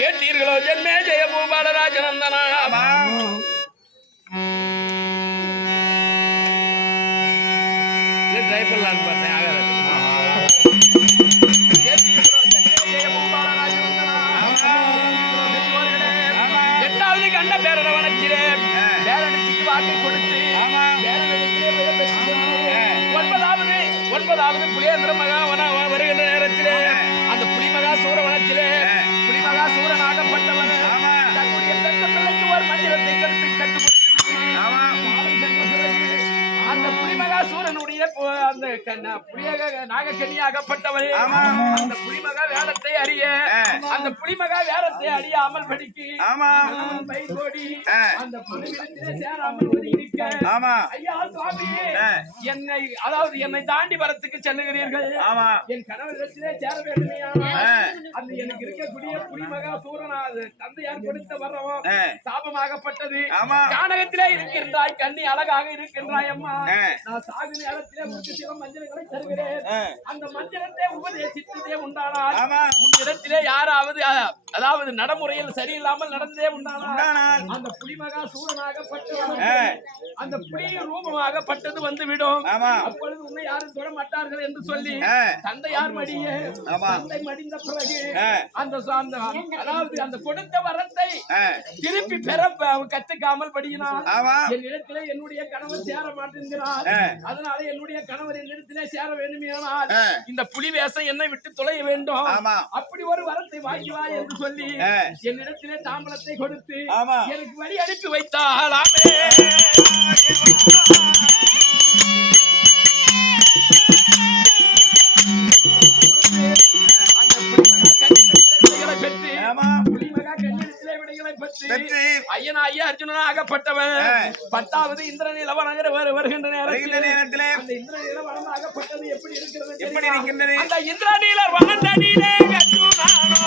கேட்டீர்களோ ஜென்மே ஜெய பூபாலராஜநந்தனா ட்ரை பண்ணலான்னு பார்த்தேன் ஆகாது எட்டாவது கண்ட பேரவனத்திலே பேரனுக்கு வாக்கை கொடுத்து ஒன்பதாவது புலியேந்திர மகாவன வருகின்ற நேரத்திலே அந்த புலிமகா சூரவனத்திலே புலிமகா சூரனாகப்பட்டவன் தன்னுடைய பெற்ற பிள்ளைக்கு ஒரு மந்திரத்தை கற்றுக் அந்த புலிமகா சூரனுடைய அந்த நாகக்கனியாகப்பட்டவரே அந்த புலிமகா வேடத்தை அறிய அந்த புலிமகா வேடத்தை அறியாமல் படிக்கு பைகோடி அந்த புலிமகத்திலே சேராமல் ஒதுங்கிருக்க ஐயா சுவாமி என்னை அதாவது என்னை தாண்டி வரத்துக்கு செல்லுகிறீர்கள் என் கணவரிடத்திலே சேர வேண்டுமே அந்த எனக்கு இருக்கக்கூடிய புலிமகா சூரனா தந்தையார் கொடுத்த வர்றவன் சாபமாகப்பட்டது ஜானகத்திலே இருக்கின்றாய் கண்ணி அழகாக இருக்கின்றாய் அம்மா நான் சாகு நேரத்திலே உங்களுக்கு சில மஞ்சள்களை தருகிறேன் அந்த மஞ்சளத்தை உபதேசித்ததே உண்டானால் உன்னிடத்திலே யாராவது அதாவது நடைமுறையில் சரியில்லாமல் நடந்ததே உண்டானால் அந்த புலிமகா சூரனாகப்பட்டவன் அந்த புலி ரூபமாகப்பட்டது வந்துவிடும் அப்பொழுது உன்னை யாரும் தொட மாட்டார்கள் என்று சொல்லி தந்தையார் மடிய தந்தை மடிந்த பிறகு அந்த அதாவது அந்த கொடுத்த வரத்தை திருப்பி பெற கத்துக்காமல் படியினார் என்னிடத்திலே என்னுடைய கணவர் சேர மாட்டேங்கிறார் அதனால என்னுடைய கணவர் என்னிடத்திலே சேர வேண்டுமானால் இந்த புலி வேஷம் என்னை விட்டு தொலைய வேண்டும் அப்படி ஒரு வரத்தை வாங்கிவா என்று சொல்லி என்னிடத்திலே தாம்பலத்தை கொடுத்து எனக்கு வழி அனுப்பி வைத்தாலாமே அந்த புலிமகா பெற்று ஐயனா ஐயா அர்ஜுனனா ஆகப்பட்டவன் 10வது இந்திரன் இளவனகர் வருகின்ற நேரத்திலே அந்த இந்திரன் இளவனம் ஆகப்பட்டது எப்படி இருக்கிறது அந்த இந்திரநீலர் வனந்தனிலே அர்ஜுனானோ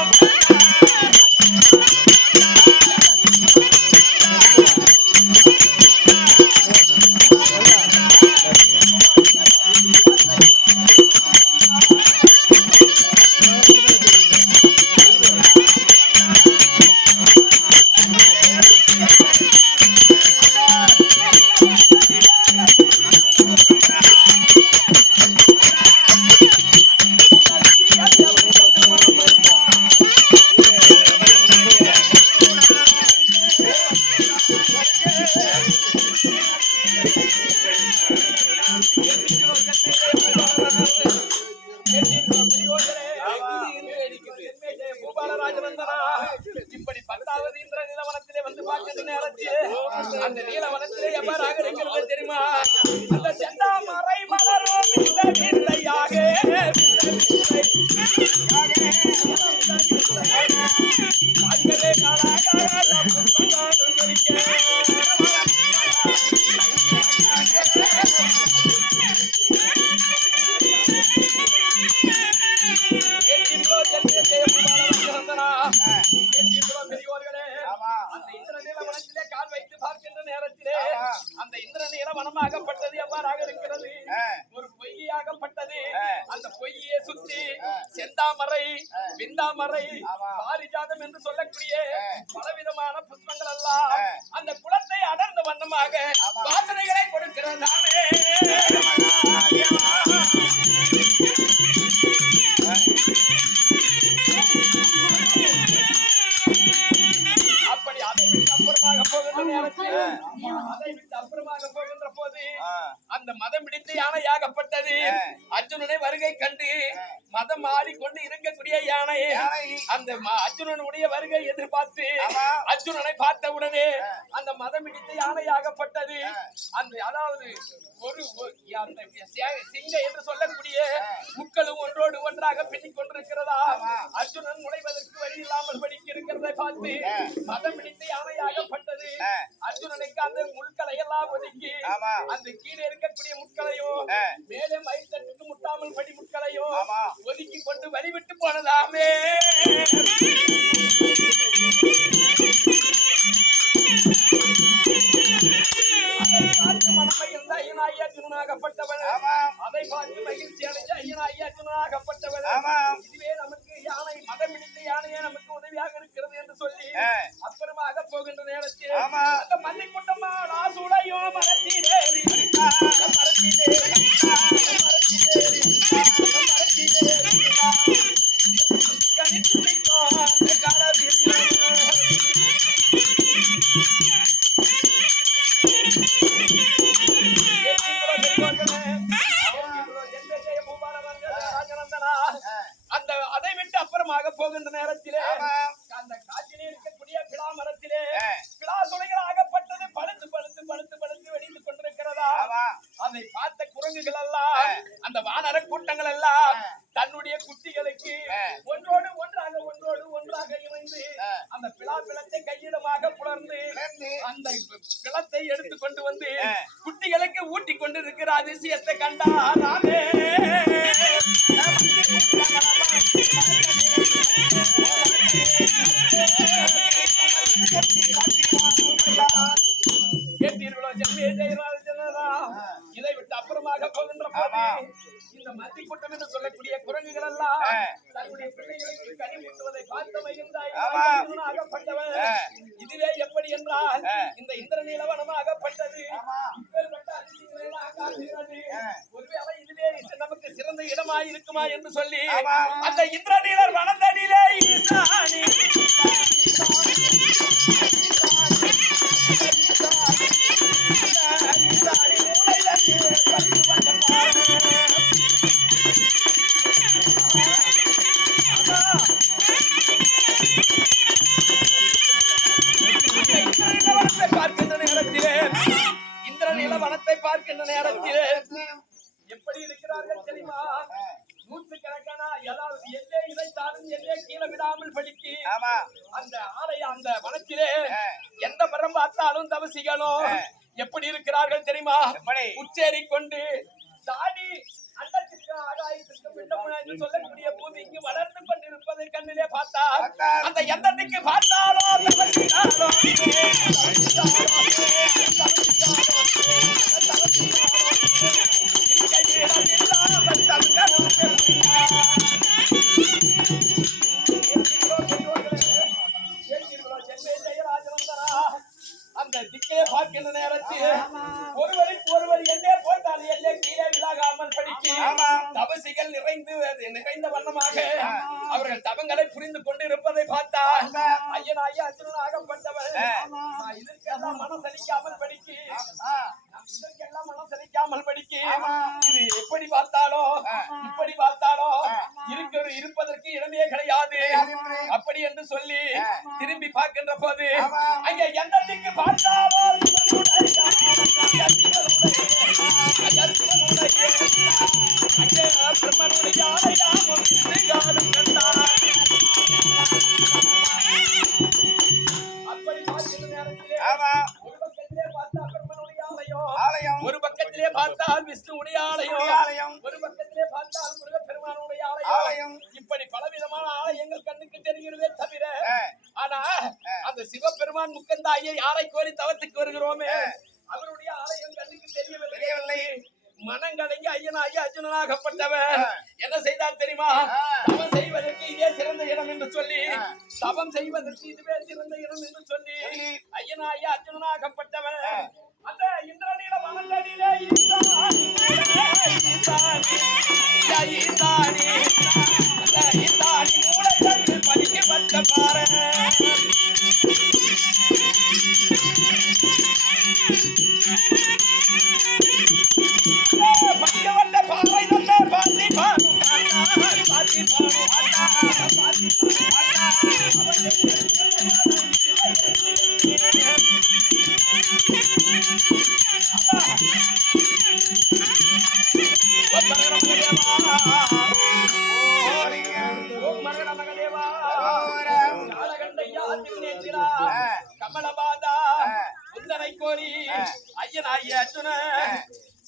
இப்படி 10வது இந்திர நீலவனத்திலே வந்து பார்க்கின்ற நேரத்தில் அந்த நீலவனத்திலே எவ்வாறாக இருக்கிறது தெரியுமா அந்த செந்தாமரை மலரும் இந்த நிலையாக அந்த இந்திர நீலவனத்திலே கால் வைத்து பார்க்கின்ற நேரத்திலே அந்த இந்திர நீலவனமாகப்பட்டது எவ்வாறாக இருக்கிறது ஒரு பொய்யாகப்பட்டது அந்த பொய்யை சுத்தி செந்தாமரை விந்தாமரை பாரிஜாதம் என்று சொல்லக்கூடிய பலவிதமான புஷ்பங்கள் எல்லாம் அந்த குளத்தை அடர்ந்த வண்ணமாக வாசனைகளை கொடுக்கிறதாமே அப்படி அதை விட்டு அப்புறமாக போகின்ற நேரத்தில் போது அந்த மதம் பிடித்து யானையாகப்பட்டது அர்ஜுனனை வருகை கண்டு மதம் ஆடிக்கொண்டு இருக்கக்கூடிய யானை அந்த அர்ஜுனனுடைய வருகை எதிர்பார்த்து அர்ஜுனனை பார்த்த உடனே அந்த மதம் பிடித்து யானையாகப்பட்டது அந்த அதாவது ஒரு சிங்க என்று சொல்லக்கூடிய முக்களும் ஒன்றோடு ஒன்றாக பின்னிக் கொண்டிருக்கிறதா அர்ஜுனன் நுழைவதற்கு வழி இல்லாமல் படிக்க இருக்கிறதை பார்த்து மதம் பிடித்து யானையாகப்பட்டது அர்ஜுனனுக்கு அந்த முட்களை எல்லாம் ஒதுக்கி அந்த கீழே இருக்கக்கூடிய முட்களையும் மேலே மயில்தட்டுக்கு முட்டாமல் படி முட்களையும் ஒதுக்கி கொண்டு வழிவிட்டு போனதாமே ஐயனாய் அர்ஜுனனாகப்பட்டவன் அதை பார்த்து மகிழ்ச்சி அடைஞ்ச ஐயனாய் அர்ஜுனனாகப்பட்டவன் இதுவே நமக்கு யானை மதம் பிடித்த யானையே நமக்கு உதவியாக இருக்கிறது என்று சொல்லி அப்புறமாக போகின்ற நேரத்தில் அந்த மல்லிக்குட்டம்மா ராசுடையோ மரத்திலே அந்த அதை விட்டு அப்புறமாக போகின்ற நேரத்திலே அந்த காட்டிலே இருக்கக்கூடிய பிளா மரத்திலே பிளா துளைகள் ஆகப்பட்டது பழுத்து பழுத்து பழுத்து பழுத்து வெடித்து கொண்டிருக்கிறதா அதை பார்த்த குரங்குகள் எல்லாம் அந்த வானர கூட்டங்கள் எல்லாம் தன்னுடைய குட்டிகளுக்கு ஒன்றோடு ஒன்றாக இணைந்து அந்த பிளத்தை கையிடமாக புலர்ந்து அந்த பிளத்தை எடுத்து கொண்டு வந்து குட்டிகளுக்கு ஊட்டி கொண்டு இருக்கிற அதிசயத்தை கண்டாராமே கேட்டீர்களோ இதை விட்டு அப்புறமாக போகின்ற போது இந்த மத்தி கூட்டம் என்று சொல்லக்கூடிய குரங்குகள் எல்லாம் தன்னுடைய பிள்ளைகளுக்கு கனி ஊட்டுவதை பார்த்து மகிழ்ந்தாகப்பட்டவன் இதுவே எப்படி என்றால் இந்த இந்திரநீலவனமாகப்பட்டது ஒருவேளை இதுவே நமக்கு சிறந்த இடமாய் இருக்குமா என்று சொல்லி அந்த இந்திரநீலர் வனந்தடியிலே ஈசானி வனத்தை பார்க்கின்ற நேரத்திலே எப்படி இருக்கிறார்கள் தெரியுமா நூற்றுக்கணக்கான ஏதாவது எல்லே இதைத்தாலும் எல்லே கீழே விடாமல் படிக்கு அந்த ஆலய அந்த வனத்திலே எந்த மரம் பார்த்தாலும் தவசிகளும் எப்படி இருக்கிறார்கள் தெரியுமா உச்சேரி கொண்டு தாடி அண்டத்திற்கு ஆகாயத்திற்கு பின்னம் என்று சொல்லக்கூடிய பூமிக்கு வளர்ந்து கொண்டிருப்பதை கண்ணிலே பார்த்தா அந்த எந்தத்துக்கு பார்த்தாலோ தவசிகாலோ அந்த திக்கையை பார்க்கின்ற நேரத்தில் ஒருவருக்கு ஒருவர் எல்லே போட்டால் எல்லே கீழே விலாகாமல் படிக்கு தபசிகள் நிறைந்த வண்ணமாக அவர்கள் தவங்களை புரிந்து கொண்டு இருப்பதை பார்த்தா ஐயனாகி அர்ஜுனனாகப்பட்டவர் இதற்கெல்லாம் மனசலிக்காமல் படிக்கு இதற்கெல்லாம் மனசலிக்காமல் படிக்கு இது எப்படி பார்த்தாலோ இப்படி பார்த்தாலோ இருப்பதற்கு இடமே கிடையாது அப்படி என்று சொல்லி திரும்பி பார்க்கின்ற போது அங்கே எந்த திக்கு பார்த்தாலோ பிரம்மனுடைய ஆலயம் அப்படி பார்க்கின்ற நேரத்திலே ஒரு பக்கத்திலே பார்த்தால் விஷ்ணுவுடைய ஆலயம் ஒரு பக்கத்திலே பார்த்தால் முருகப்பெருமானுடைய ஆலயம் இப்படி பலவிதமான ஆலயங்கள் கண்ணுக்கு தெரிகிறதே தவிர ஆனா அந்த சிவபெருமான் முக்கந்தாயை யாரை கோரி தவத்துக்கு வருகிறோமே அவருடைய ஆலயம் கண்ணுக்கு தெரியவில்லை மனங்கலங்கி ஐயனாகி அர்ஜுனனாகப்பட்டவன் என்ன செய்தார் தெரியுமா தவம் செய்வதற்கு இதே சிறந்த இடம் என்று சொல்லி தவம் செய்வதற்கு இதுவே சிறந்த இடம் என்று சொல்லி ஐயனாகி அர்ஜுனனாகப்பட்டவன் அந்த இந்திரநீல வனங்களிலே ஈசானி மூளைகளில் பலிக்கு வந்த பாரு பலிக்க வந்த பாறை நல்ல பாத்தி பாரு பாத்தி கமலபாதா உந்தனை கோரி ஐயனாகி அர்ஜுனன்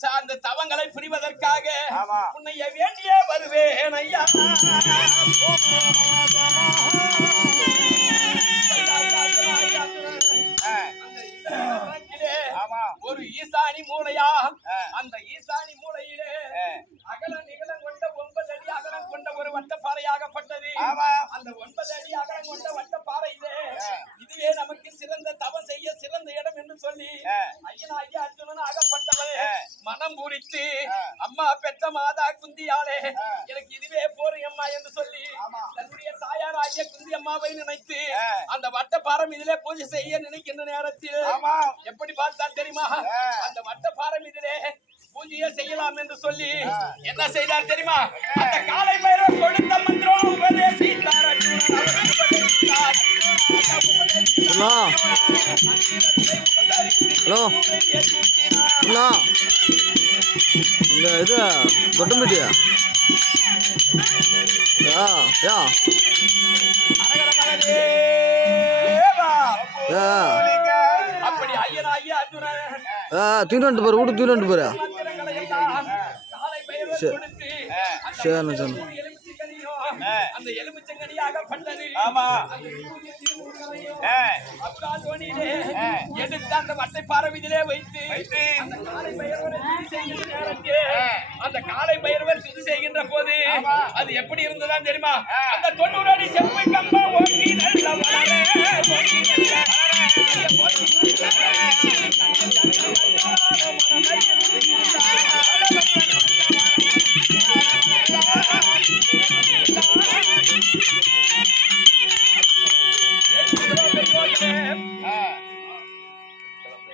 அந்த தவங்களை புரிவதற்காக உன்னை வேண்டிய வருவேன் ஐயா ஒரு ஈசானி மூலையா அந்த ஈசானி மூலையிலே அகல நிகழம் கொண்ட 9 அடி அகலம் கொண்ட ஒரு வட்டப்பாறையாகப்பட்டது. அந்த 9 அடி அகலம் கொண்ட வட்டப்பாறையிலே இதுவே நமக்கு சிறந்த தவம் செய்ய சிறந்த இடம் என்று சொல்லி ஐயனாகி அர்ஜுனன் ஆகப்பட்டவர் மனம் பூரித்து அம்மா பெற்ற மாதா குந்தியாலே எனக்கு இதுவே போரும் அம்மா என்று சொல்லி தன்னுடைய தாயாராகிய குந்தி அம்மாவை நினைத்து அந்த வட்டப்பாறை இதிலே பூஜை செய்ய நினைக்கின்ற நேரத்தில் எப்படி பார்த்தா தெரியுமா? அந்த வட்டப்பாறை இதிலே பூஜையை செய்யலாம் என்று சொல்லி என்ன செய்தார் தெரியுமா? அந்த காலை பைரவர் கொடுத்த மந்திரம் உபதேசித்தார். ஹலோ ஹலோ இந்த இது தொட்டம்பட்டியா அப்படி ஐயனாகிய அர்ஜுனன் தூண்டு போற வீட்டு தூண்டு போற அந்த எலுமிச்சங்கனியாகப்பட்டது எடுத்து அந்த வட்டை பாரவிதிலே வைத்து அந்த காலை பைரவர் சுத்தி செய்கின்ற போது அது எப்படி இருந்ததான் தெரியுமா? அந்த 90 அடி செப்பு கம்பம் ஓட்டி நல்ல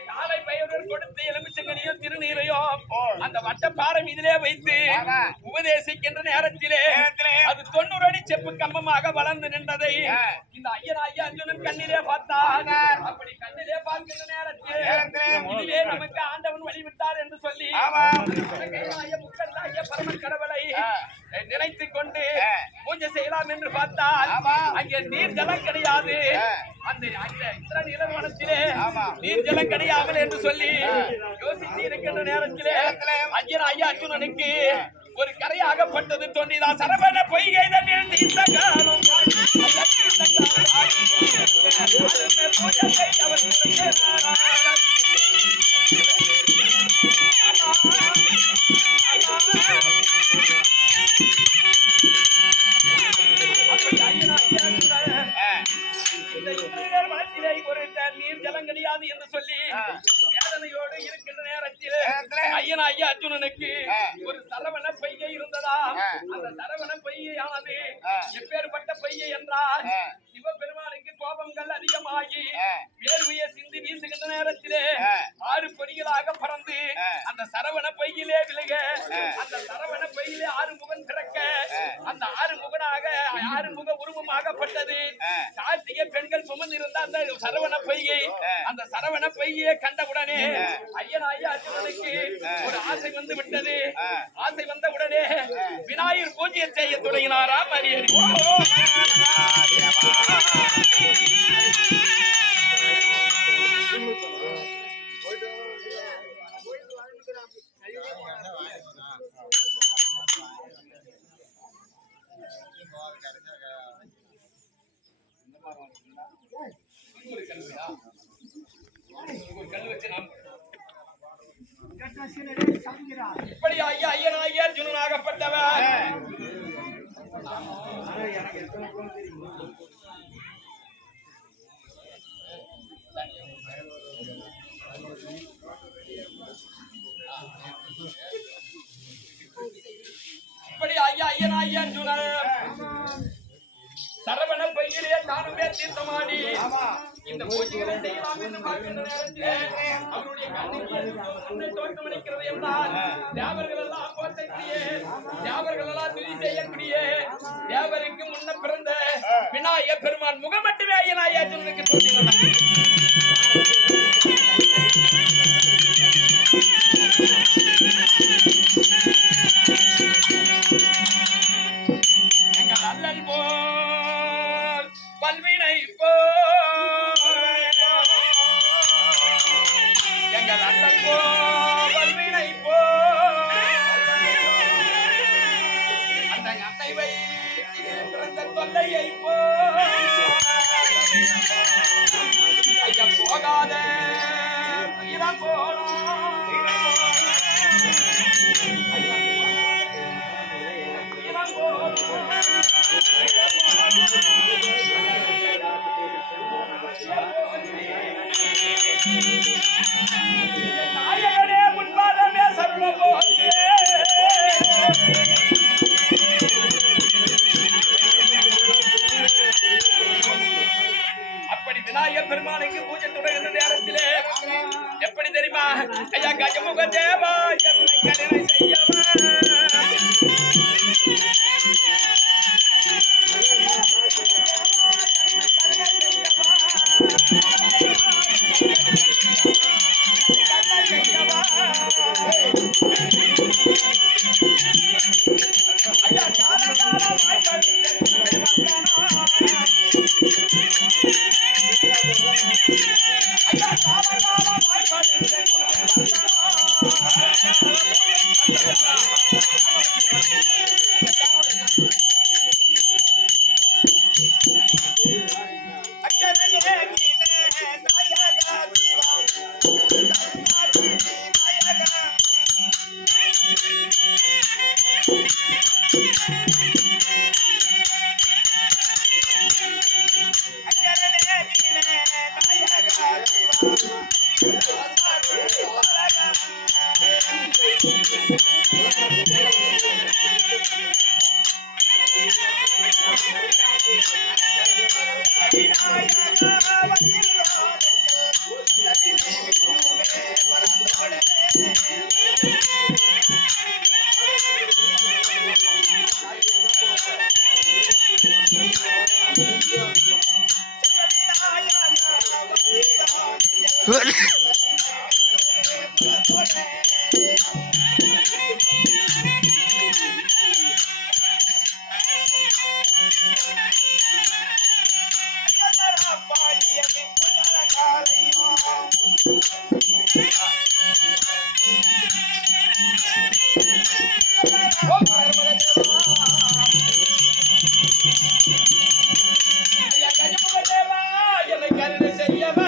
காலை பைரவர் கொடுத்த எலுமிச்சங்கனியும் திருநீரையும் அந்த வட்டப்பாறை இதிலே வைத்து உபதேசிக்கின்ற நேரத்திலே அது 90 அடி செப்பு கம்பமாக வளர்ந்து நின்றதை இந்த ஐயனாகிய அர்ஜுனன் கண்ணிலே பார்த்தார். அப்படி கண்ணிலே பார்க்கின்ற நேரத்தில் இதுவே நமக்கு ஆண்டவன் வழிவிட்டார் என்று சொல்லி முக்கல்லாகிய பரமன் கடவுளை நினைத்துக் கொண்டு பூஜை செய்யலாம் என்று பார்த்தால் அங்கே நீர் ஜலம் கிடையாது. அந்த நிலவனத்திலே நீர் ஜலம் கிடையாமல் என்று சொல்லி யோசித்து இருக்கின்ற நேரத்திலே ஐயனாகிய அர்ஜுனனுக்கு ஒரு கரையாகப்பட்டது தோன்றிதான். சரவண பொய்கை தண்ணீர் தீர்த்த காலம் பூஜை செய்தவர் நீர் ஜலம் கிடையாது என்று சொல்லி வேதனையோடு இருக்கின்ற நேரத்தில் ஐயனாகிய அர்ஜுனனுக்கு ஒரு சரவண பொய்கை இருந்ததா. அந்த சரவண பொய்யானது எப்பேற்பட்ட பொய்கை என்றால் சிவபெருமானுக்கு கோபங்கள் அதிகமாகி வேர்வையை சிந்தி வீசுகின்ற நேரத்திலே 6 பொறிகளாக பறந்து அந்த சரவண பொய்யிலே விழுக அந்த சரவண பொய்யிலே 6 முகன் பிறக்க அந்த 6 முகனாக 6 முக உருவமாகப்பட்டது. கார்த்திகை பெண்கள் சுமந்திருந்த அந்த சரவண பொய்யை அந்த சரவண பொய்யை கண்டவுடனே ஐயனாகிய அர்ஜுனனுக்கு ஒரு ஆசை வந்து விட்டது. ஆசை வந்த உடனே விநாயகர் பூஜையை செய்ய தொடங்கினாராம். அரியரி இப்படி ஐயனாகிய அர்ஜுனனாகப்பட்டவர் இப்படி ஐயனாகிய அர்ஜுனன் சரவண பொய்யிலே தானுமே தீர்த்தமாடி இந்த பூஜைகளை செய்யலாம் என்று பார்க்கின்ற நேரத்திலே அவருடைய கண்ணுக்கு தோற்றமளிக்கிறது என்றால் தேவர்கள் எல்லாம் போற்றக்கூடிய தேவர்கள் எல்லாம் துதி செய்யக்கூடிய தேவருக்கு முன்ன பிறந்த விநாயக பெருமான் முகம் மட்டுமே ஐயனாகிய அர்ஜுனனுக்கு தோன்றினார். எங்கள் அல்லல் போல் பல்வினை போல் எங்கள் அல்லல் போல் பல்வினை போல் அந்த அன்னைவை பிறந்த தொல்லையை போல் ஐயா போகாத இடம் போலாம் நாயகனே முன்பாதமே சர்வ போதே அப்படி விநாயகர் பெருமானுக்கு பூஜை தொடங்குகின்ற நேரத்திலே எப்படி தெரியுமா ஐயா கஜமுக தேவா என்னை கருணை செய்யவா ஐயா என்னை கருணை செய்யவா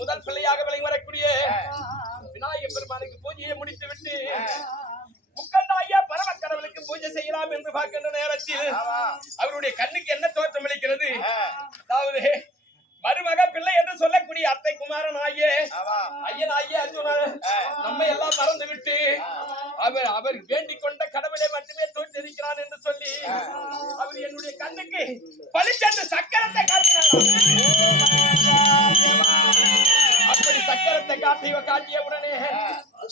முதல் பிள்ளையாக விளங்கி வரக்கூடிய விநாயகர் பெருமானுக்கு பூஜையை முடித்து விட்டு முக்கந்தாய பரம கடவுளுக்கு பூஜை செய்யலாம் என்று பார்க்கின்ற நேரத்தில் அவருடைய கண்ணுக்கு என்ன தோற்றம் அளிக்கிறது? அதாவது மருமக பிள்ளை என்று சொல்லக்கூடிய அத்தை குமாரன் ஆகிய ஐயன் ஆகிய அர்ஜுனன் நம்மை எல்லாம் மறந்து விட்டு அவர் வேண்டிக் கொண்ட கடவுளை மட்டுமே தோற்றிருக்கிறான் என்று சொல்லி அவர் என்னுடைய கண்ணுக்கு பளிச்சென்று சக்கரத்தை காட்டினார். அப்படி சக்கரத்தை காட்டிய உடனே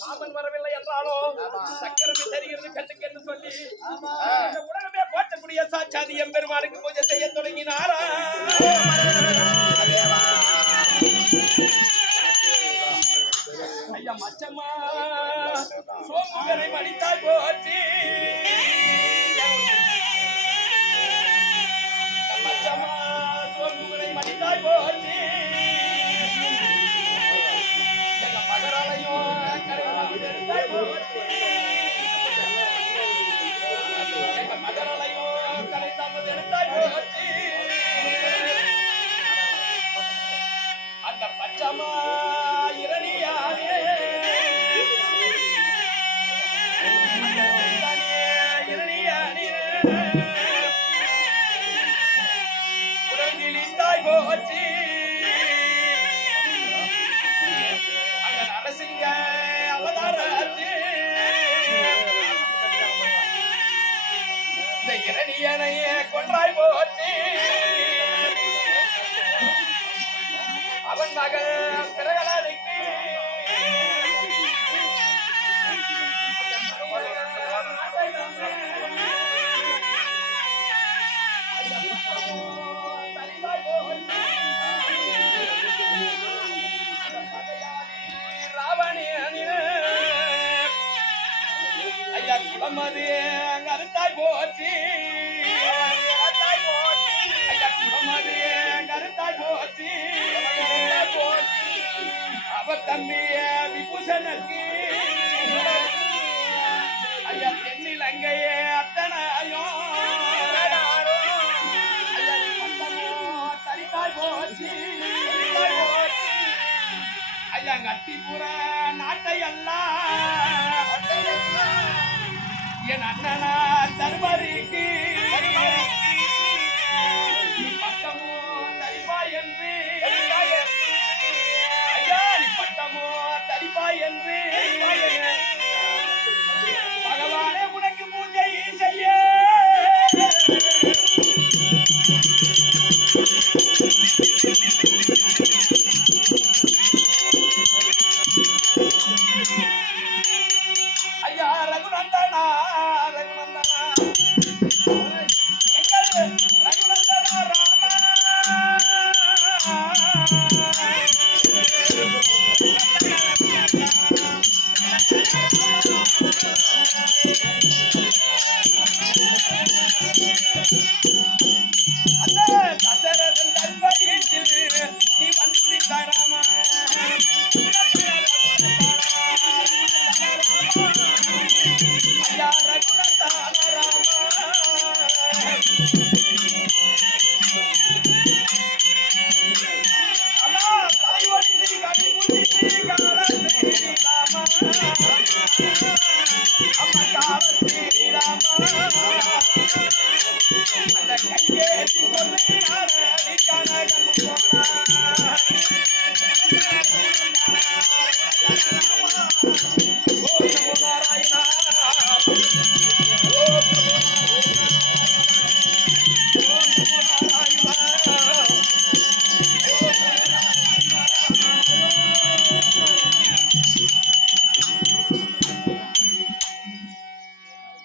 ராமன் வரவில்லை என்றாலும் சக்கரமே தெரிகிறது கண்ணுக்கு என்று சொல்லி இந்த உலகமே போற்றக்கூடிய சாட்சாதி எம்பெருமானுக்கு பூஜை செய்ய தொடங்கினாரா. ஐயா மச்சம்மா சோமுகரை மடித்தாய் போச்சு. மச்சம்மா சோமுகரை மடித்தாய் போச்சு. எங்க மகராலையும் கரையாமல் எடுத்தாய் போச்சு. எங்க மகராலையும் கரையாமல் எடுத்தாய் போச்சு. அந்த பச்சம்மா இரணியாரே உடலிழித்தாய் போச்சு. அந்த நரசிங்க அவதாரத்து இந்த இரணியனையே கொன்றாய் போச்சு. அவன் மகள் பிறகலானுக்கு ராவணி ஐயா குளமது அங்க அறுத்தாய் போச்சு. ஐயா குளமது அங்க அறுத்தாய் போச்சு. அவ தம்பிய விபூஷனுக்கு ஐயா தென்னில் அங்கையே அத்தனாயும் ஐயா தரித்தாய் போச்சு. ஐயா கட்டிப்புற நாட்டை எல்லாம் என் அண்ணனா தருமரிக்கு நீ பட்டமோ தரிப்பா என்று ஐயா நீ பட்டமோ தரிப்பா என்று பகவானே உனக்கு பூஜை செய்ய ஐயா ரகுநந்தனா ரகுநந்தனா எங்கள் ரகுநந்தனா ராமா அந்த தசரதன் தன்பையில் நீ வந்துதித்தாய் ராமா. ஐயா ரகுநந்தனா ராமா அம்மா தலைவலி கடிமுடி காலத்தை ராமா அம்மா காலத்தை ராமா அந்த கையேற்றி சொல்லினார நீ கனகம் போனா ஓ நமோ நாராயணா ஓ நமோ நாராயணா.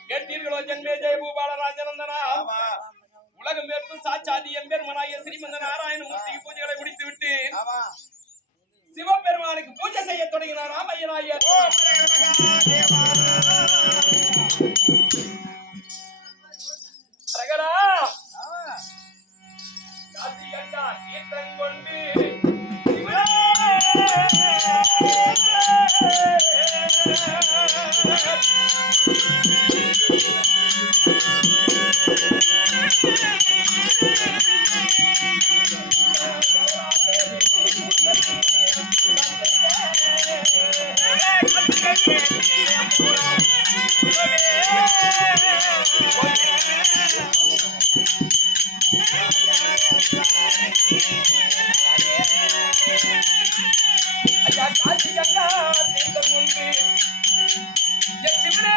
கேட்டீர்களோ ஜென்மே ஜெய பூபால ராஜநந்தனா. உலகம் மேற்கும் சாட்சாதி எம்பெருமனாகிய ஸ்ரீமந்த நாராயணமூர்த்திக்கு பூஜைகளை முடித்துவிட்டு சிவபெருமானுக்கு பூஜை செய்ய தொடங்கினார் ராமையனாகிய ரகரா காசி கண்டா தீர்த்தம் கொண்டு ஐயா காசி கண்டா தீர்த்தம் கொண்டு என் சிவனே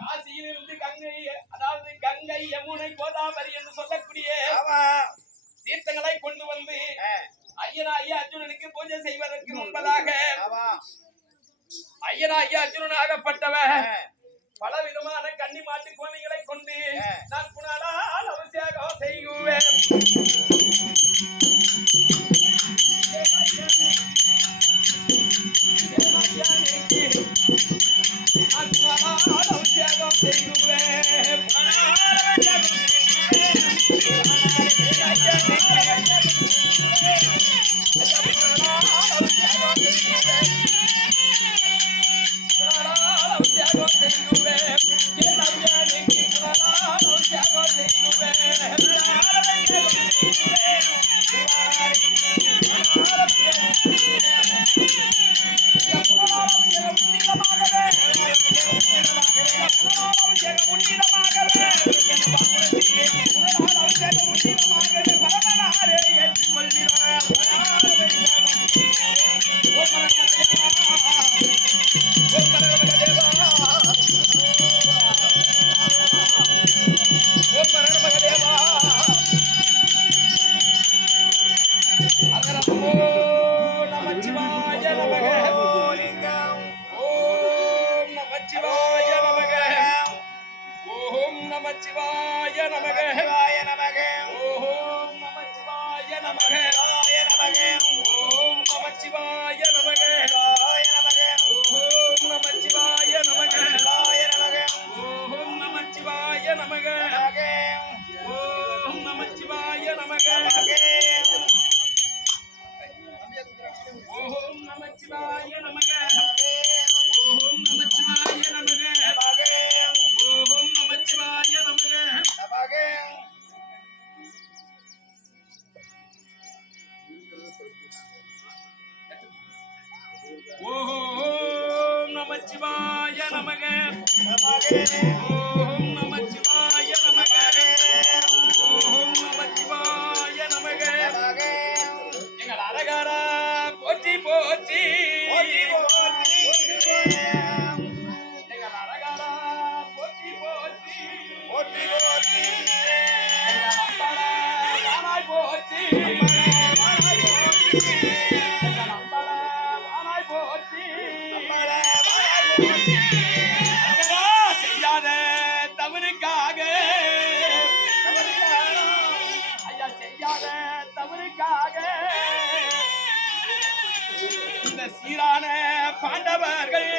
காசியிலிருந்து கங்கை, அதாவது கங்கை, யமுனை, கோதாவரி என்று சொல்லக்கூடிய தீர்த்தங்களை கொண்டு வந்து ஐயனாகிய அர்ஜுனனுக்கு பூஜை செய்வதற்கு முன்பதாக ஐயனாகிய அர்ஜுனனாகப்பட்டவன் பல விதமான கன்னி மாட்டு கோணிகளை கொண்டு நான் புனலால் அவசியம் செய்குவேன். நான் புனலால் அவசியம் செய்குவேன். ஓம் நமச்சிவாய நமக. ஓம் நமச்சிவாய நமக. ஓம் நமச்சிவாய நமக. எங்கள் அரகரா போற்றி போற்றி. எங்கள் அரகரா போற்றி போற்றி. எங்கள் அம்பலா வானாய் போற்றி. செய்யாத தவறுக்காக ஐயா, செய்யாத தவறுக்காக இந்த சீரான பாண்டவர்கள்,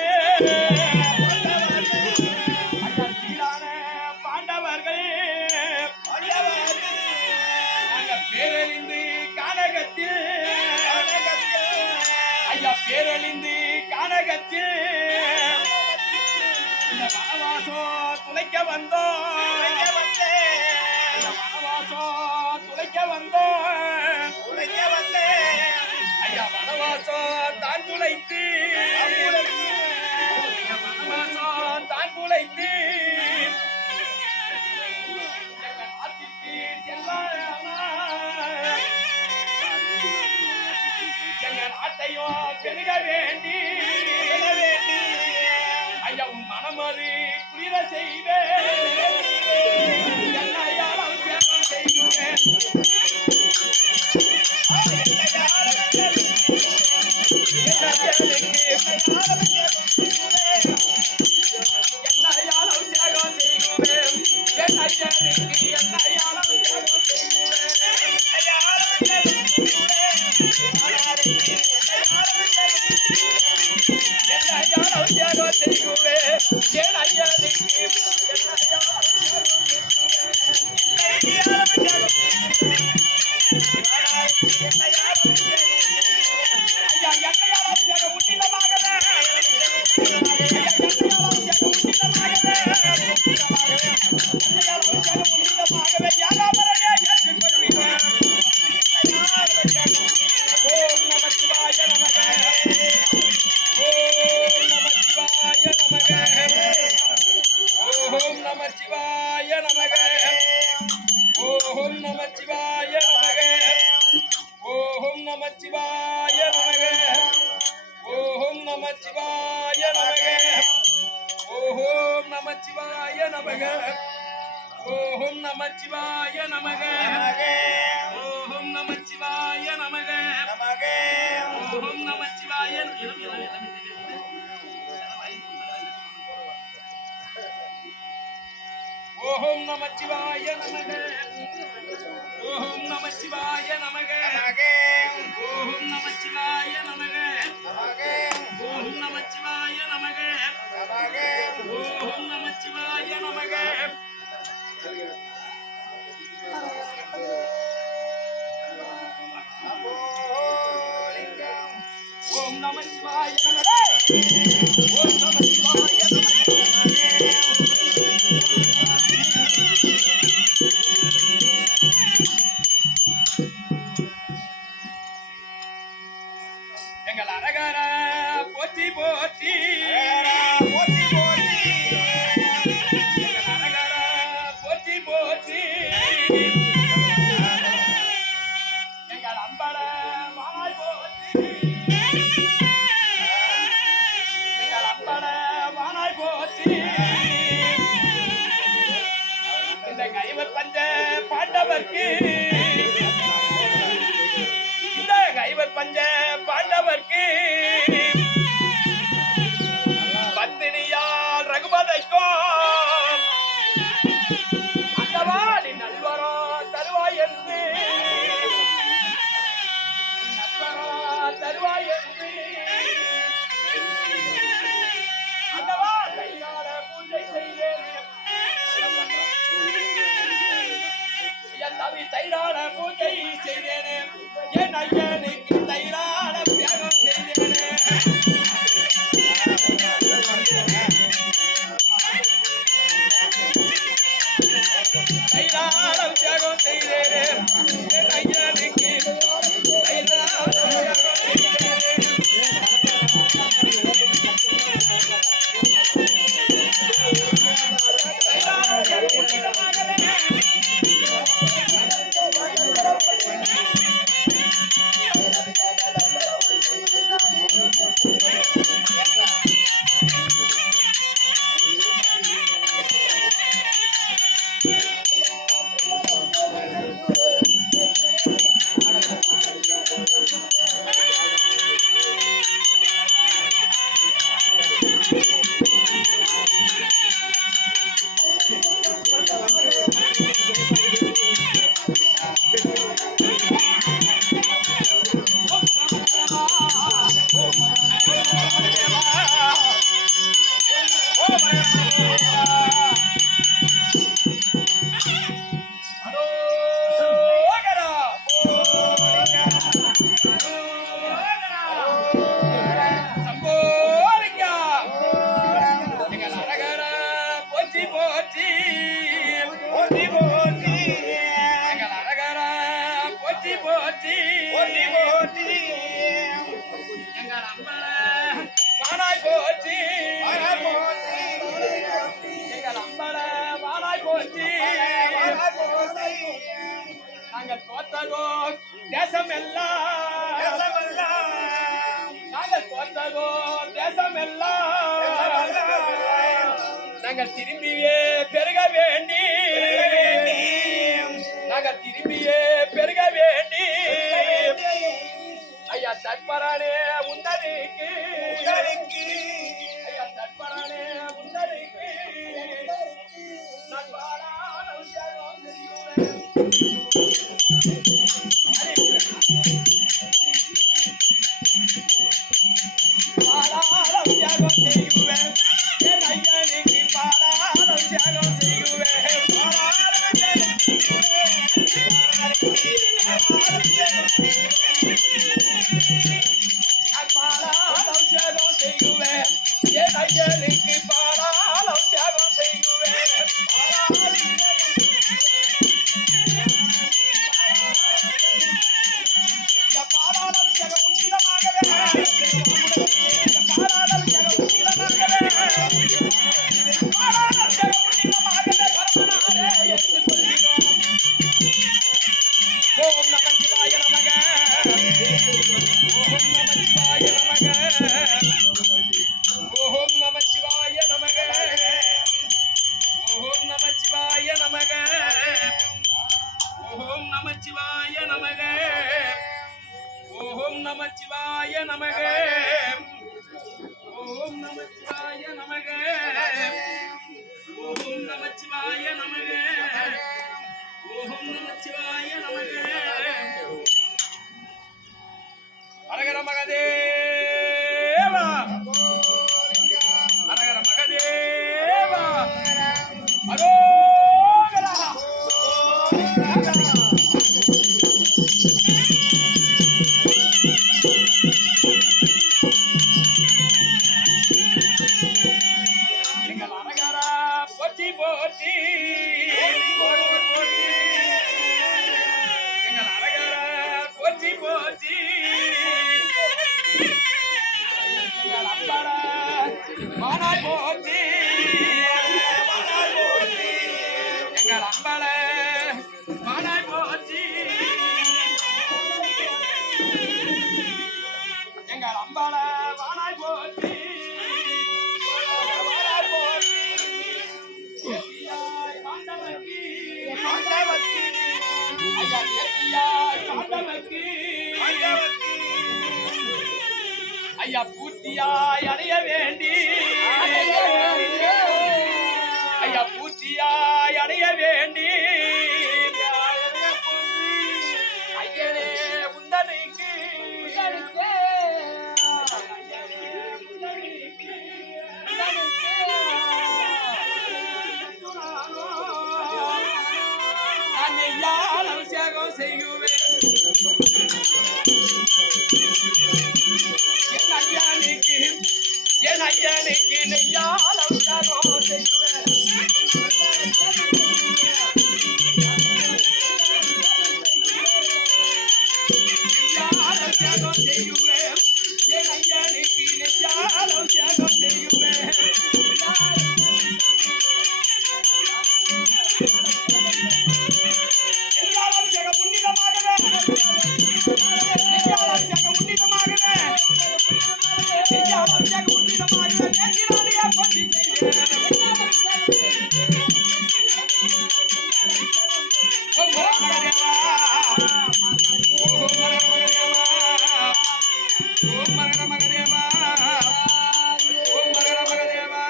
ஐயா சீரான பாண்டவர்கள் நாங்கள் பேரழிந்து கானகத்தில், ஐயா பேரழிந்து கானகத்தில் இந்த வனவாசம் துளைக்க வந்தோம். இந்த வனவாசம் துளைக்க வந்தோம். ஐயா வனவாசம் தான் துளைத்து, வனவாசம் தான் துளைத்து எங்கள் நாட்டிற்கு செல்வானா, எங்கள் நாட்டையும் பெருக வேண்டி ஐயா உன் மனமது குளிர செய்வேன். என்னையால் அவசியம் செய்வேன். என்னையால் அவசியம் செய்வேன். என் ஐயனுக்கு என்னையால் அவசியம் செய்வேன். ஓம் நமச்சிவாய நமக. ஓம் நமச்சிவாய நமக. நமச்சிவாய நமக. ஓம் நமச்சிவாய நமக. ஓம் நமச்சிவாய நமக. ஓம் நமச்சிவாய நமக. ஓம் நமச்சிவாய நமக. ஓம் நமச்சிவாய ஓம் நமச்சிவாய நமக. ஓம் நமச்சிவாய நமக. ஓம் நமச்சிவாய நமக. ஓம் நமச்சிவாய நமக. ஓம் நமச்சிவாய நமக. ஓம் நமச்சிவாய நமக. ஓம் நமச்சிவாய நமக. எங்கள் அரகர போற்றி போற்றி போற்றி போற்றி. எங்கள் அரகர போற்றி போற்றி. எங்கள் அம்பல வாய் போற்றி. எங்கள் அம்பல வானாய் போற்றி. இந்த கைவர் பஞ்ச பாண்டவர்க்கு இந்த கைவர் பஞ்ச பாண்டவர்க்கு பத்தினியால் ரகுபதைக்கும் அந்தவாடி நல்வரோ தருவாய் என்று நல்வரோ தருவாய் என்று அந்தவா கையால பூஜை செய்தேன். என் தவி தைரான பூஜை செய்தேனே. என் ஐயனுக்கு தைரான தியாகம் செய்தேனே. தைரான தியாகம் செய்தேனே. என் ஐயனுக்கு தைரான தியாகம் செய்தேனே. நாங்கள் தோத்ததோ தேசம் எல்லாம். நாங்கள் தோத்ததோ தேசம் எல்லாம். நாங்கள் திரும்பியே பெருக வேண்டி. நாங்கள் திரும்பியே பெருக வேண்டி. ஐயா தற்பரானே உன்னதிக்கு. ஐயா தற்பரானே உன்னதிக்கு. நான் பாடாத உற்சாகம் செய்யுவேன். பாடாத உற்சாகம் செய்யுவேன். என் ஐயனுக்கு பாடாத உற்சாகம் செய்யுவேன். பாடாத உற்சாகம் செய்யுவேன். என் ஐயனுக்கு பாடாத உற்சாகம் செய்யுவேன். ஓம் நமச்சிவாய நமக ஓம் நமச்சிவாய நமக ஓம் நமச்சிவாய நமக ஓம் நமச்சிவாய நமக ஓம் நமச்சிவாய நமக ஓம் நமச்சிவாய நமக ஓம் நமச்சிவாய நமக ஓம் நமச்சிவாய நமக அரகர மகதேவா அரகர மகதேவா அரோகரா எங்கள் அரகரா போற்றி போற்றி எங்கள் அரகரா போற்றி போற்றி எங்கள் அப்பரா மானாய் போற்றி எங்கள் அம்பல மானாய் போற்றி எங்கள் அம்பல மானாய் போற்றி ஐயா பூர்த்தியாய் அடைய வேண்டி ஐயா பூர்த்தியாய் அடைய வேண்டி ஐயனே உந்தனைக்கு நான் அபிஷேகம் செய்யுவேன் என் ஐயனுக்கு நெய்யால் அபிஷேகம் செய்யுவேன் அபிஷேகம் செய்யுவேன் என் ஐயனுக்கு நெய்யால் அபிஷேகம் செய்யுவேன் அபிஷேகம் உன்னிதமாகவே அபிஷேகம் உன்னிதமாகவே அபிஷேகம் உன்னிதமாகவே நேற்றினாலேயே பற்றி செய்வேன் ஓம் மகதேவா ஓம் மகதேவா ஓம் மகதேவா ஓம் மகதேவா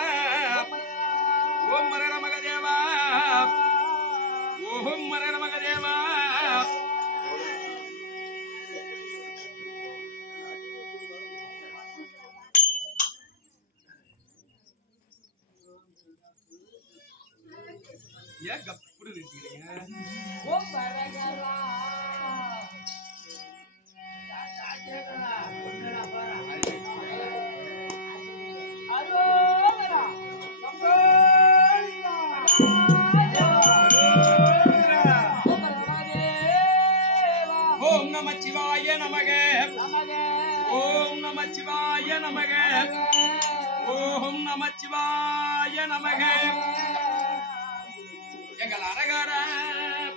ஓம் மகதேவா ஓம் மகதேவா ஏன் கப்புடு நிறுத்திக்கிறீங்க ஓம் மகதேவா ஓம் நமச்சிவாய நமக ஓம் நமச்சிவாய நமக ஓம் நமச்சிவாய நமக எங்கள் அரகர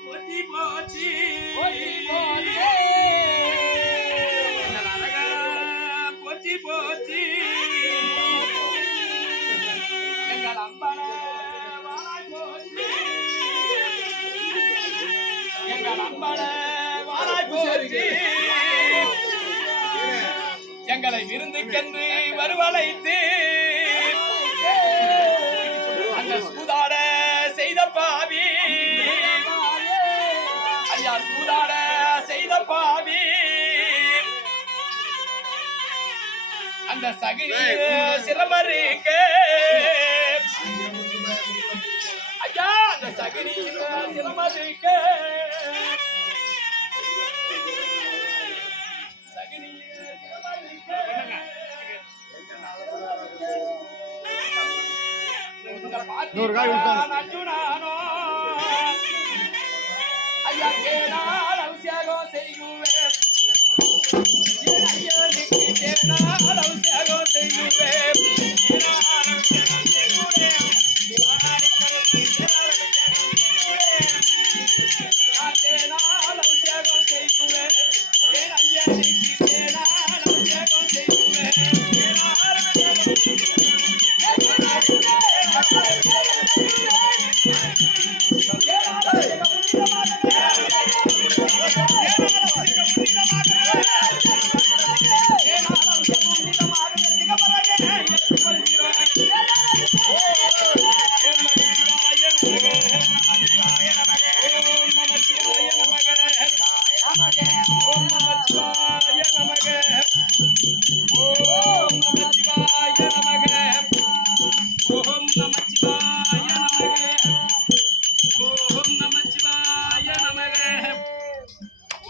போற்றி போற்றி எங்கள் அரகர போற்றி போற்றி எங்கள் அம்பல வாராய் போற்றி எங்கள் அம்பல வாராய் போற்றி எங்களை விருந்துக்கென்று வருவழைத்து அந்த சூதாட செய்த பாவி ஐயா சூதாட செய்த பாவி அந்த சகிரி சிரமரிக்க ஐயா அந்த சகிரி சிரமரிக்க சகிரி அர்ஜுனானோ ஐயா கேனால் அபிஷேகம் செய்யுவேன் ஐயனுக்கு தேனால் அபிஷேகம் செய்யுவேன் தேனால் அபிஷேகம் செய்யுவேன் நமச்சிவாய நமக. ஓம் நமச்சிவாய நமக. ஓம் நமச்சிவாய நமக. ஓம் நமச்சிவாய நமக.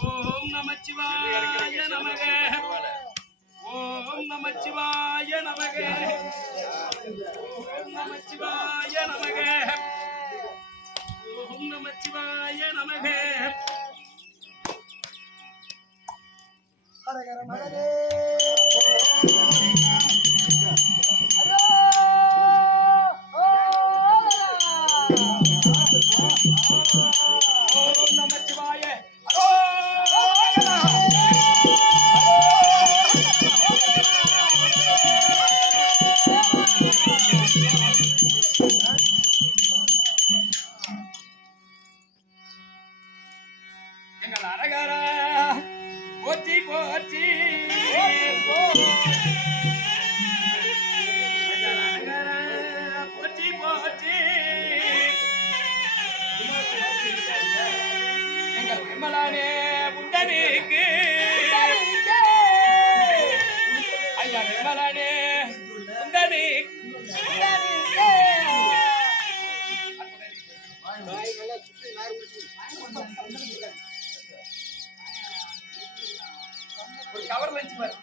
ஓம் நமச்சிவாய நமக. ஓம் நமச்சிவாய நமக. ஓம் நமச்சிவாய நமக. ஓம் நமச்சிவாய நமக. ஹரஹர மகதே ஓம் நமச்சிவாய. எங்கள் அரகர போற்றி போற்றி. எங்கள் அரகர போற்றி போற்றி. எங்கள் விமலானே முண்டனுக்கு ஐயா விமலானே முண்டனுக்கு ஒரு கவர்ல வச்சு பாரு.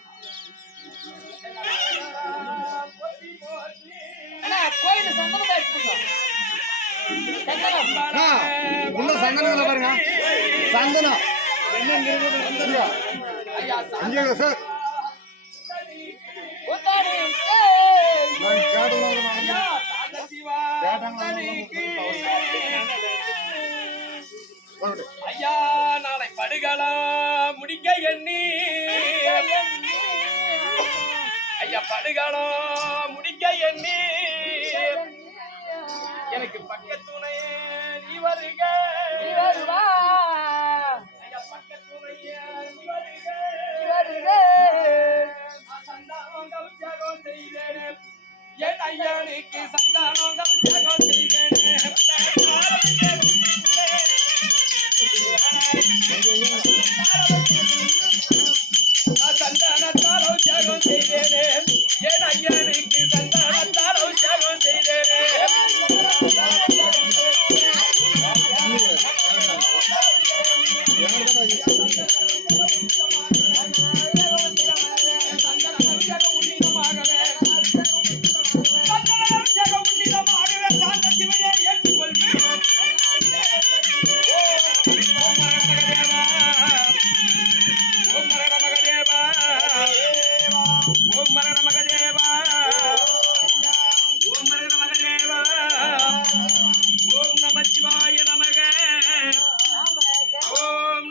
கோயில சந்தனம் வச்சுக்கோங்க. உள்ள சந்தனம் பாருங்க. சந்தனம் ஐயா அங்கே சார் ஐயா சாந்தசிவா முண்டனுக்கு. ஐயா நாளை படுகளம் முடிக்க எண்ணி. ஐயா படுகளம் முடிக்க எண்ணி. எனக்கு பக்கத்துணையே நீ வருக. ஐயா பக்கத்துணையே நீ வருக. நான் சந்தானம் கவிச்சாகம் செய்வேனே. என் ஐயனுக்கு சந்தானம் கவிச்சாகம் செய்வேனே. சந்தானத்தால் உற்சாகம் செய்தேனே. என் ஐயனுக்கு சந்தானத்தால் உற்சாகம் செய்தேனே.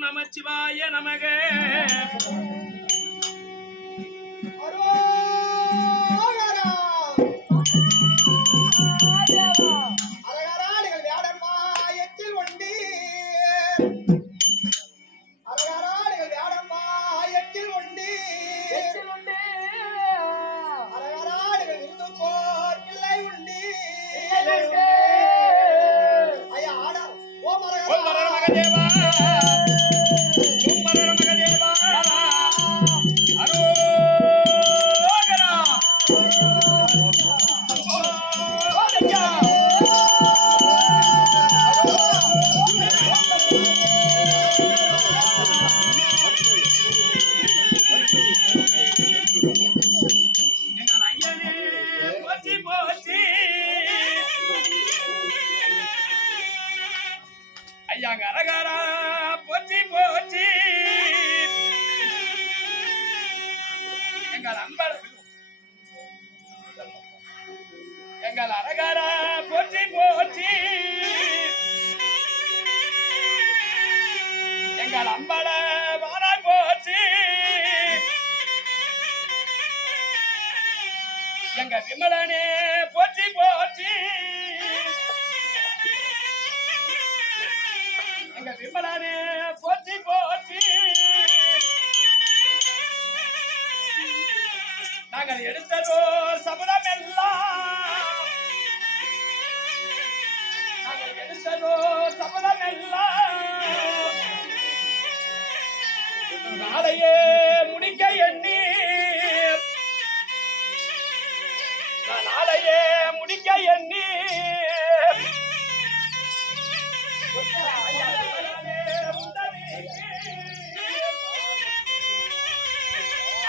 நமச்சிவாய நமக. ஐயா கரகரா போற்றி போற்றி. எங்கள் அன்பர் எங்கள் அரகரா போற்றி போற்றி. எங்கள் அம்பல வாராய் போற்றி. எங்க விமலனே போற்றி போற்றி. எங்க விமலனே போற்றி போற்றி. நாங்கள் எடுத்ததோ சபதம் எல்லாம். நாங்கள் எடுத்ததோ சபதம் எல்லாம். நாளையே முடிக்க எண்ணி நாளையே முடிக்க எண்ணி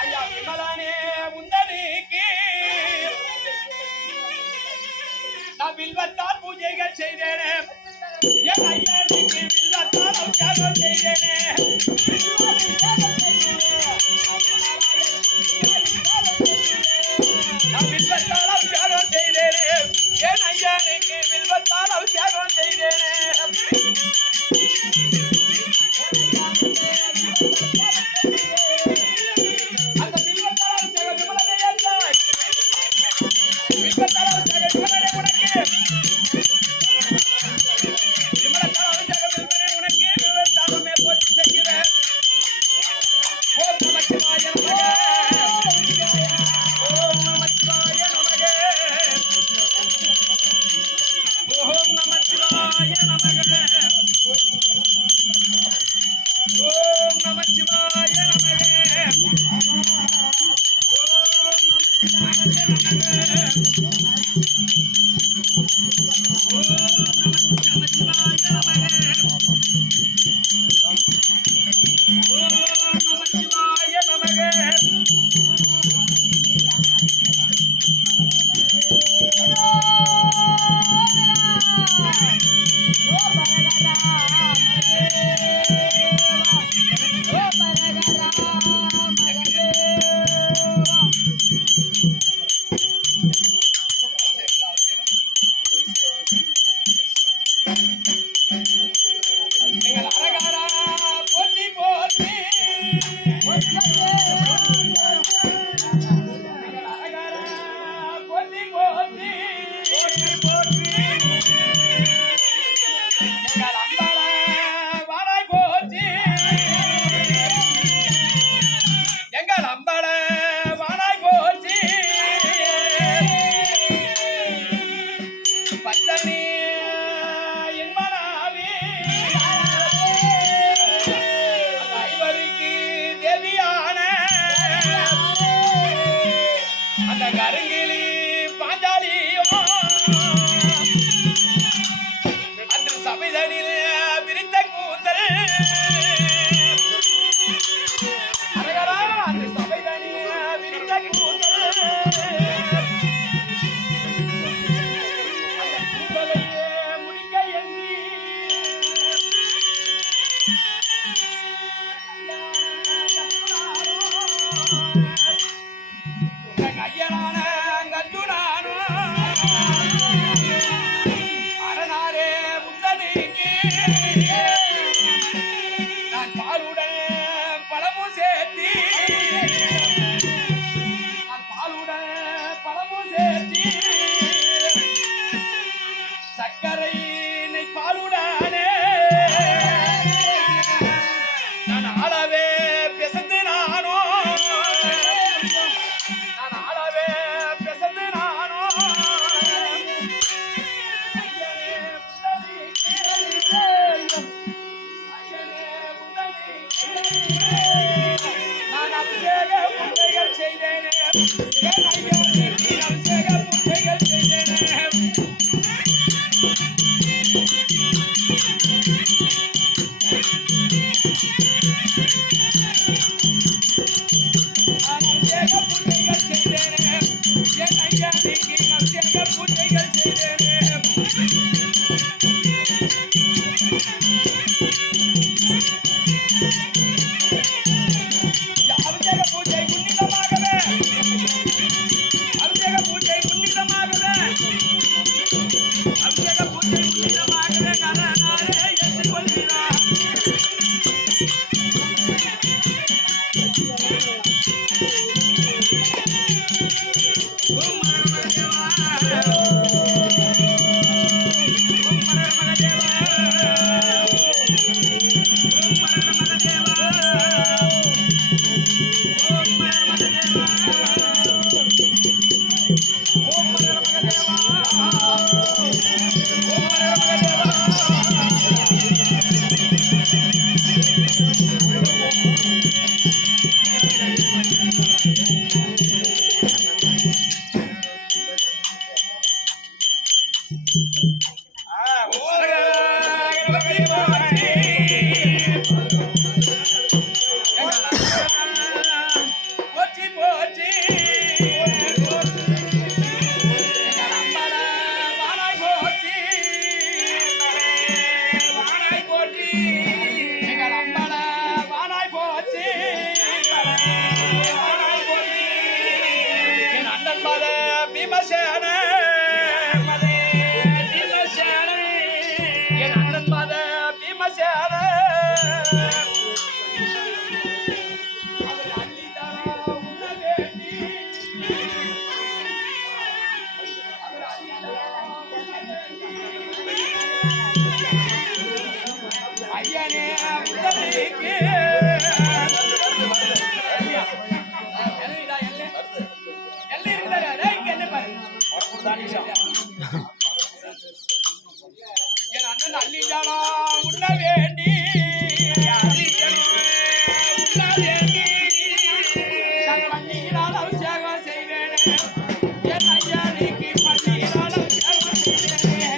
ஐயா விமலானே உந்தனிக்கு நான் வில்வத்தால் பூஜைகள் செய்தேனே என் ஐயனுக்கு வில்வத்தால் அபிஷேகம் செய்தேனே நான் வில்வத்தால் அபிஷேகம் செய்தேனே என் ஐயனுக்கு வில்வத்தால் அபிஷேகம் செய்தேனே அந்த வில்வத்தால் அபிஷேகம் விமலனே என்றாய் வில்வத்தால் அபிஷேகம் விமலனே உனக்கு விமலத்தால் அபிஷேகம் விமலனே உனக்கு வில்வத்தாலமே போற்றி செய்கிறேன் ஓம் நமச்சிவாய நமக ஓம் நமச்சிவாய நமக ஓம் நமச்சிவாய நமக ஓம் நமச்சிவாய நமக எங்கள் அரகரா போற்றி போற்றி எங்கள் அரகரா போற்றி போற்றி போற்றி போற்றி எங்கள் அம்பல வாராய் போற்றி எங்கள் அம்பல வாராய் போற்றி பத்தனி கருங்கிலி பாஞ்சாலியும் அந்த சபைதனில் விரித்த கூந்தல் அரகரா அந்த சபைதனில் விரித்த கூந்தல் அந்த கூந்தலை முடிக்க எண்ணி ஐயனான கட்டுனானும் அரணாரே முந்தனிக்கு நான் பாலுடன் பழமும் சேர்த்தி நான் பாலுடன் பழமும் சேர்த்தி சர்க்கரை நெய் பாலுடனே நான் ஆளவே பிசந்து நானும் அபிஷேக பூஜைகள் செய்தேனே என் ஐயனுக்கு அபிஷேக பூஜைகள் செய்தேனே அபிஷேக பூஜைகள் செய்தேனே என் ஐயனுக்கு அபிஷேக பூஜைகள் செய்தேனே அபிஷேக பூஜை புண்ணிதமாகவே அபிஷேக பூஜை புண்ணிதமாகவே அபிஷேக பூஜை புண்ணிதமாகவே கரணாரே ஏற்றுக்கொள்கிறார் ஓம் மரமதேவா ஓம் மரமதேவா ஓம் மரமதேவா எங்கள் அம்பல வானாய் போற்றி வானாய் போற்றி எங்கள் அம்பல வானாய் போற்றி வானாய் போற்றி என் அண்ணன் மத பீமசேன என் அண்ணன் மத பீமசேன ஐயனே உதவிக்கு என் அண்ணன் அள்ளிஜானா உண்ண வேண்டி உண்ண வேண்டி பன்னீரால் அபிஷேகம் செய்வேனே என் ஐயானிக்கு பன்னீரால் அபிஷேகம் செய்வேனே